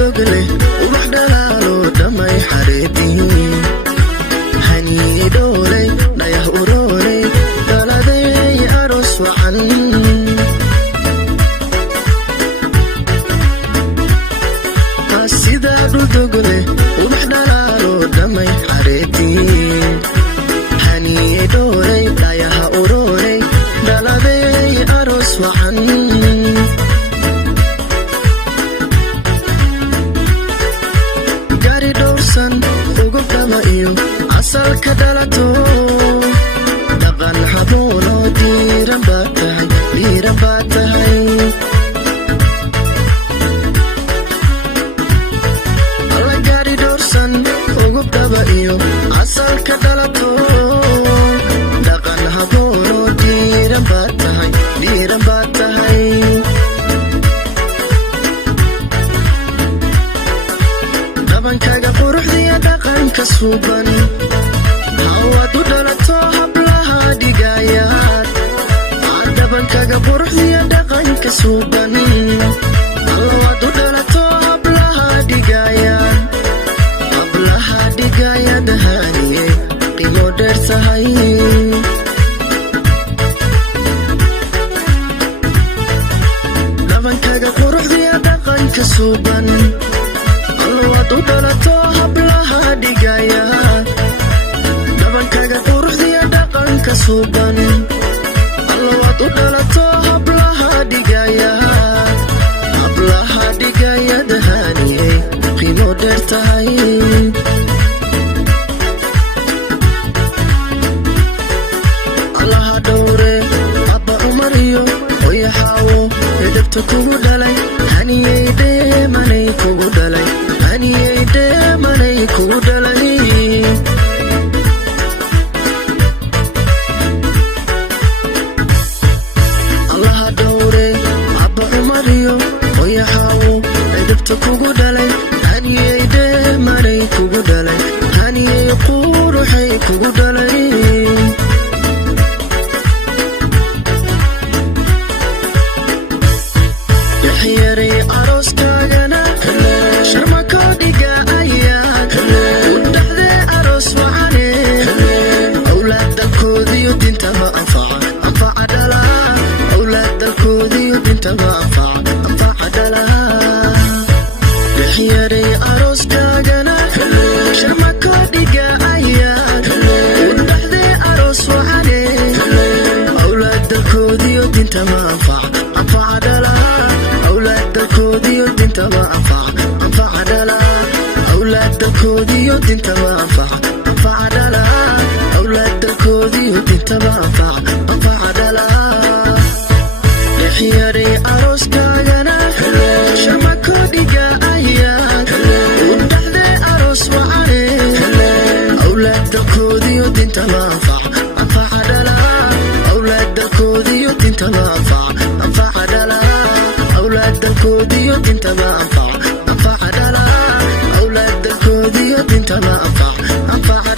dogle ubax dhalaalo dhamay xareedii hani doolay dhayah uroolay daladay aroos wacan sida dogle ubax dhalaalo dhamay xareedii hani doolay dhayah uroolay daladay aroos wacan ugu dhama iyo asalka dhalato dhaqan haboono diiran baad tahay alla gaari doorsan ugu dhama iyo asalka dhalato dhaqan haboono diiran baad tahay dhabankaga quruxdiya dhaqanka suuban hawad u dhalato hablaha dhigayaad dhabankaga quruxdiya dhaqanka suuban hawad u dhalato hablaha dhigayaad haniye qiimo dheer tahay dhabankaga quruxdiya dhaqanka suuban wad u dhalato hablaha dhigaya dhabankaga quruxdiya dhaqanka suuban alla wad u dhalato hablaha dhigaya dahaniye qiimo dheer tahay allaha dhowre abba cumar iyo oyaxaawo edabta kugu dhalay haniyey dheemanay kugu dhalay allaha dhowre abba cumar iyo oyaxaawo edabta kugu dhalay haniyey dheemanay kugu dhalay haniyey quruxay kugu dhalay yaxyaray arooskaagana sharmako dhiga ayaad udhaxdee aroos wacane awlaad dalkoodiyo dintaba anfaca dhalaa awlaad dalkoodiyo dintaba anfaca dhalaa yaxyaray arooskaagana sharmako dhiga ayaad udhaxdee aroos wacane awlaad dalkoodiyo dintaba anfaca dhalaa awlaad dalkoodiyo dintaba anfaca dhalaa awlaad dalkoodiyo dintaba anfaca dhalaa awlaad dalkoodiyo dintaba anfaca dhalaa yaxyaray arooskaagana sharmako dhiga ayaad udhaxdee aroos wacane awlaad dalkoodiyo dintaba anfaca dhalaa awlaad dalkoodiyo dintaba anfaca dhalaa awlaad dalkoodiyo dintaba anfaca dhalaa awlaad dalkoodiyo dintaba anfaca